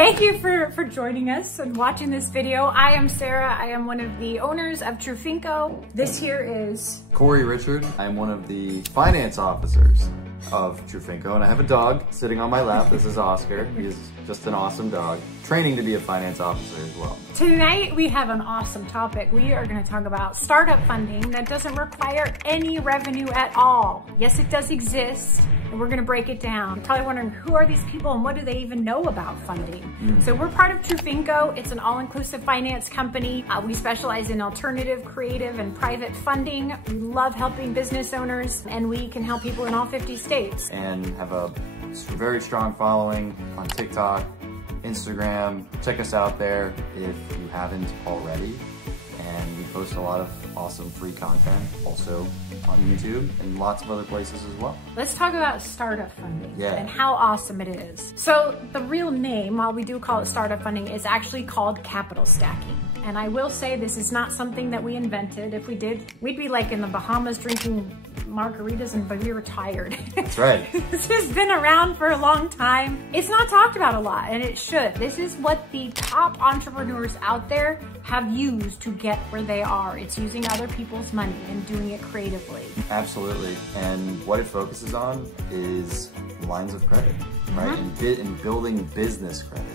Thank you for joining us and watching this video. I am Sarah. I am one of the owners of Trufinco. This here is Corey Richard. I am one of the finance officers of Trufinco, and I have a dog sitting on my lap. This is Oscar. He is just an awesome dog, training to be a finance officer as well. Tonight we have an awesome topic. We are going to talk about startup funding that doesn't require any revenue at all. Yes, it does exist, and we're going to break it down. You're probably wondering, who are these people and what do they even know about funding? So we're part of Trufinco. It's an all-inclusive finance company. We specialize in alternative, creative, and private funding. We love helping business owners, and we can help people in all 50 states. And have a very strong following on TikTok, Instagram. Check us out there if you haven't already. And we post a lot of awesome free content also on YouTube and lots of other places as well. Let's talk about startup funding and Yeah. how awesome it is. So the real name, while we do call it startup funding, is actually called capital stacking. And I will say this is not something that we invented. If we did, we'd be like in the Bahamas drinking margaritas and be retired. That's right. This has been around for a long time. It's not talked about a lot, and it should. This is what the top entrepreneurs out there have used to get where they are. It's using other people's money and doing it creatively. Absolutely. And what it focuses on is lines of credit, right? And building business credit.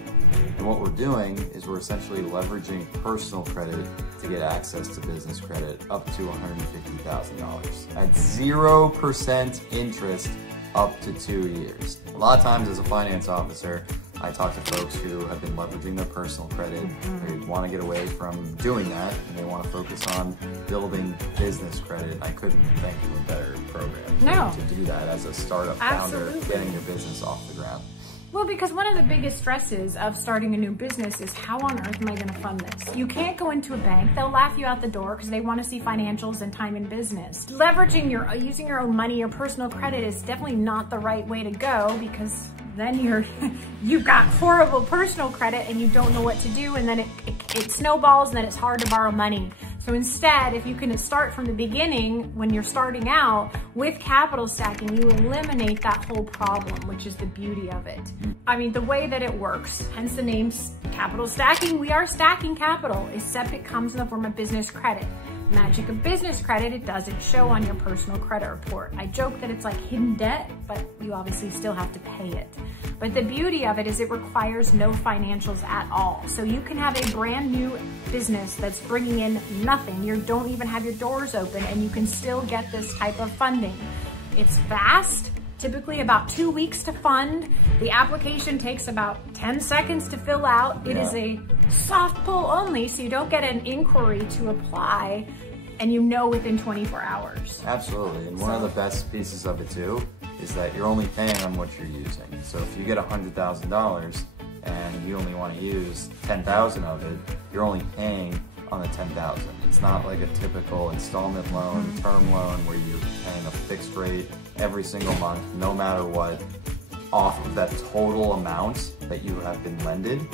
And what we're doing is we're essentially leveraging personal credit to get access to business credit up to $150,000 at 0% interest up to 2 years. A lot of times as a finance officer, I talk to folks who have been leveraging their personal credit. They want to get away from doing that, and they want to focus on building business credit. I couldn't think of a better program to do that as a startup founder, getting your business off the ground. Well, because one of the biggest stresses of starting a new business is, how on earth am I going to fund this? You can't go into a bank. They'll laugh you out the door because they want to see financials and time in business. Leveraging using your own money, your personal credit is definitely not the right way to go, because then you've got horrible personal credit and you don't know what to do, and then it snowballs, and then it's hard to borrow money. So instead, if you can start from the beginning when you're starting out with capital stacking, you eliminate that whole problem, which is the beauty of it. I mean, the way that it works, hence the name capital stacking, we are stacking capital, except it comes in the form of business credit. Magic of business credit, it doesn't show on your personal credit report. I joke that it's like hidden debt, but you obviously still have to pay it. But the beauty of it is it requires no financials at all. So you can have a brand new business that's bringing in nothing. You don't even have your doors open, and you can still get this type of funding. It's fast. Typically about 2 weeks to fund. The application takes about 10 seconds to fill out. It is a soft pull only, so you don't get an inquiry to apply, and you know within 24 hours. Absolutely, and one of the best pieces of it too is that you're only paying on what you're using. So if you get $100,000 and you only want to use 10,000 of it, you're only paying on the 10,000. It's not like a typical installment loan, term loan, where you're paying a fixed rate every single month, no matter what, off of that total amount that you have been lended.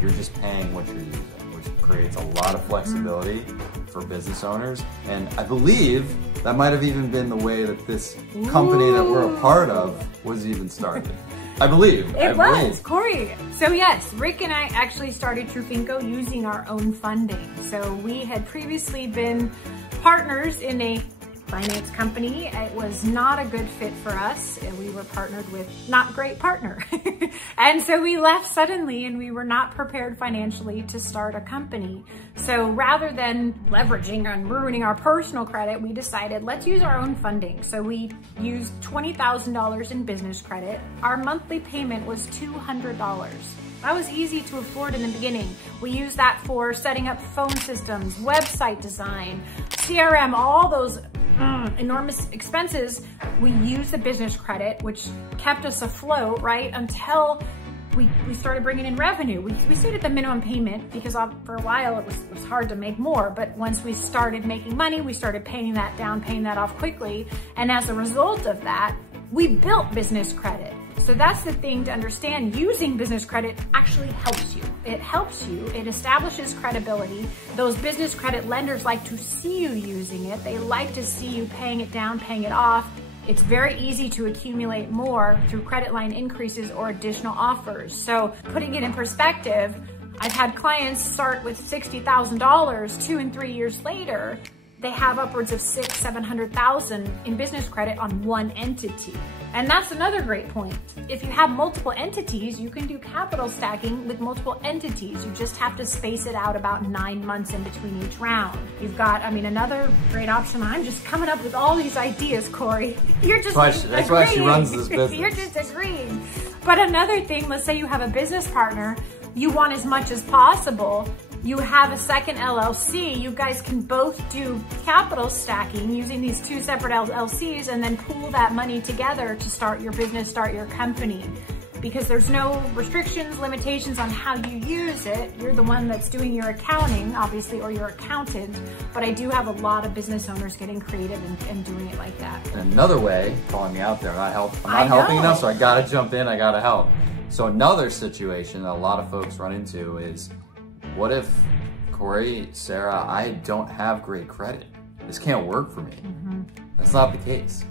You're just paying what you're using, which creates a lot of flexibility for business owners. And I believe that might have even been the way that this company that we're a part of was even started. I believe. It was, Corey. So yes, Rick and I actually started Trufinco using our own funding. So we had previously been partners in a finance company. It was not a good fit for us, and we were partnered with not great partner. And so we left suddenly, and we were not prepared financially to start a company. So rather than leveraging and ruining our personal credit, we decided, let's use our own funding. So we used $20,000 in business credit. Our monthly payment was $200. That was easy to afford in the beginning. We used that for setting up phone systems, website design, CRM, all those enormous expenses. We used the business credit, which kept us afloat, right, until we started bringing in revenue. We stayed at the minimum payment because for a while it was hard to make more, but once we started making money, we started paying that down, paying that off quickly, and as a result of that, we built business credit. So that's the thing to understand. Using business credit actually helps you. It helps you. It establishes credibility. Those business credit lenders like to see you using it. They like to see you paying it down, paying it off. it's very easy to accumulate more through credit line increases or additional offers. So putting it in perspective, I've had clients start with $60,000, 2 and 3 years later, they have upwards of $600,000-700,000 in business credit on one entity. And that's another great point. If you have multiple entities, you can do capital stacking with multiple entities. You just have to space it out about 9 months in between each round. You've got, another great option. I'm just coming up with all these ideas, Corey. You're just That's why she runs this business. You're just agreeing. But another thing, let's say you have a business partner, you want as much as possible. You have a second LLC, you guys can both do capital stacking using these 2 separate LLCs and then pool that money together to start your business, start your company. Because there's no restrictions, limitations on how you use it. You're the one that's doing your accounting, obviously, or your accountant. But I do have a lot of business owners getting creative and doing it like that. Another way, calling me out there, I'm not helping enough, so I gotta jump in, I gotta help. So another situation that a lot of folks run into is, what if, Corey, Sarah, I don't have great credit? This can't work for me. That's not the case.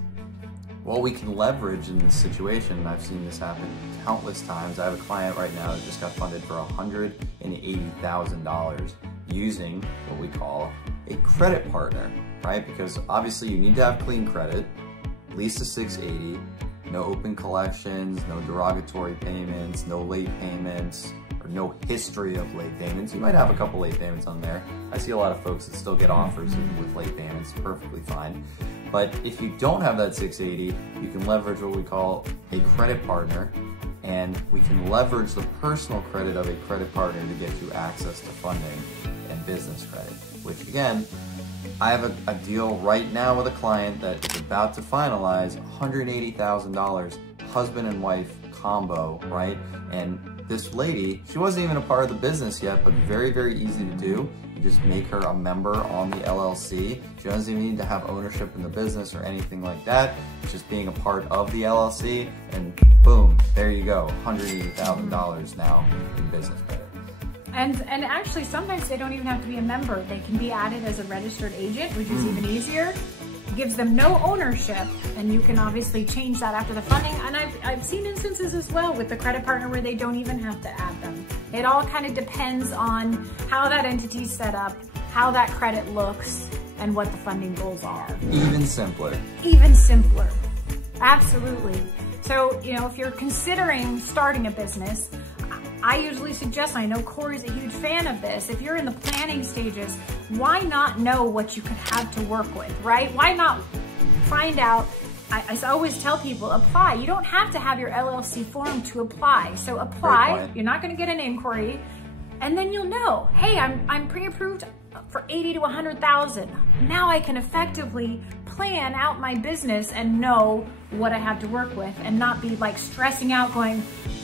Well, we can leverage in this situation, and I've seen this happen countless times. I have a client right now that just got funded for $180,000 using what we call a credit partner, right? Because obviously you need to have clean credit, at least a 680, no open collections, no derogatory payments, no late payments, or no history of late payments. You might have a couple late payments on there. I see a lot of folks that still get offers even with late payments, perfectly fine. But if you don't have that 680, you can leverage what we call a credit partner, and we can leverage the personal credit of a credit partner to get you access to funding and business credit, which again, I have a deal right now with a client that is about to finalize $180,000 husband and wife combo, right? And this lady, she wasn't even a part of the business yet, but very, very easy to do. You just make her a member on the LLC. She doesn't even need to have ownership in the business or anything like that. It's just being a part of the LLC, and boom, there you go, $180,000 now in business credit. And actually, sometimes they don't even have to be a member. They can be added as a registered agent, which is even easier. Gives them no ownership, and you can obviously change that after the funding. And I've seen instances as well with the credit partner where they don't even have to add them. It all kind of depends on how that entity's set up, how that credit looks, and what the funding goals are. Even simpler. Even simpler. Absolutely. So, if you're considering starting a business, I usually suggest, I know Corey's a huge fan of this, if you're in the planning stages, why not know what you could have to work with, right? Why not find out? I always tell people, apply. You don't have to have your LLC form to apply. So apply, you're not gonna get an inquiry, and then you'll know, hey, I'm pre-approved for 80 to 100,000. Now I can effectively plan out my business and know what I have to work with and not be like stressing out going,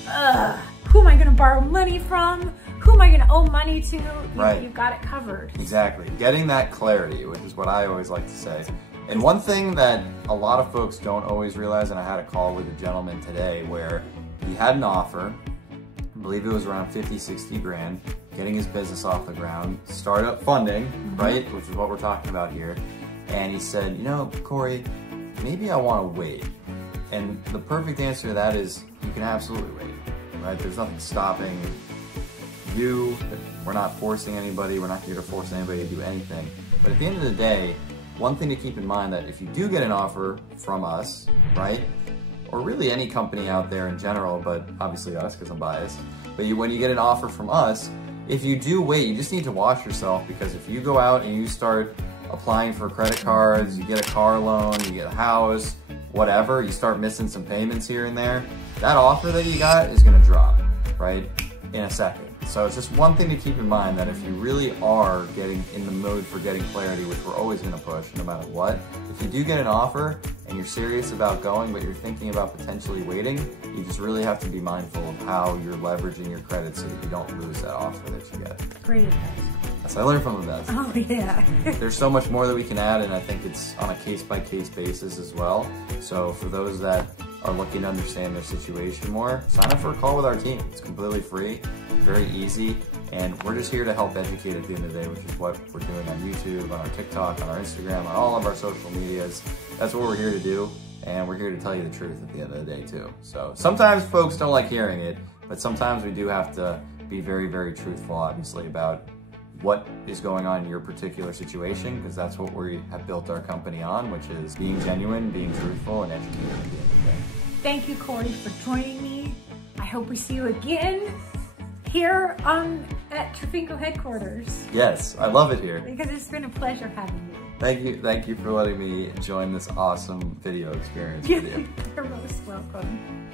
ugh, who am I gonna borrow money from? Who am I gonna owe money to? Right. You've got it covered. Exactly. Getting that clarity, which is what I always like to say. And one thing that a lot of folks don't always realize, and I had a call with a gentleman today where he had an offer, I believe it was around 50, 60 grand, getting his business off the ground, startup funding, right? Which is what we're talking about here. And he said, Corey, maybe I wanna wait. And the perfect answer to that is, you can absolutely wait. Right? There's nothing stopping you. We're not forcing anybody. We're not here to force anybody to do anything. But at the end of the day, one thing to keep in mind that if you do get an offer from us, right, or really any company out there in general, but obviously us because I'm biased, but when you get an offer from us, if you do wait, you just need to watch yourself, because if you go out and you start applying for credit cards, you get a car loan, you get a house, whatever, you start missing some payments here and there, that offer that you got is gonna drop, right, in a second. So it's just one thing to keep in mind, that if you really are getting in the mode for getting clarity, which we're always gonna push no matter what, if you do get an offer and you're serious about going, but you're thinking about potentially waiting, you just really have to be mindful of how you're leveraging your credit so that you don't lose that offer that you get. Great advice. That's what I learned from the best. Oh yeah. There's so much more that we can add, and I think it's on a case-by-case basis as well. So for those that are looking to understand their situation more, sign up for a call with our team. It's completely free, very easy, and we're just here to help educate at the end of the day, which is what we're doing on YouTube, on our TikTok, on our Instagram, on all of our social medias. That's what we're here to do, and we're here to tell you the truth at the end of the day too. So sometimes folks don't like hearing it, but sometimes we do have to be very, very truthful, obviously, about what is going on in your particular situation, because that's what we have built our company on, which is being genuine, being truthful, and educated at the end of the day. Thank you, Corey, for joining me. I hope we see you again here at Trufinco headquarters. Yes, I love it here. Because it's been a pleasure having you. Thank you for letting me join this awesome video experience with you. You're most welcome.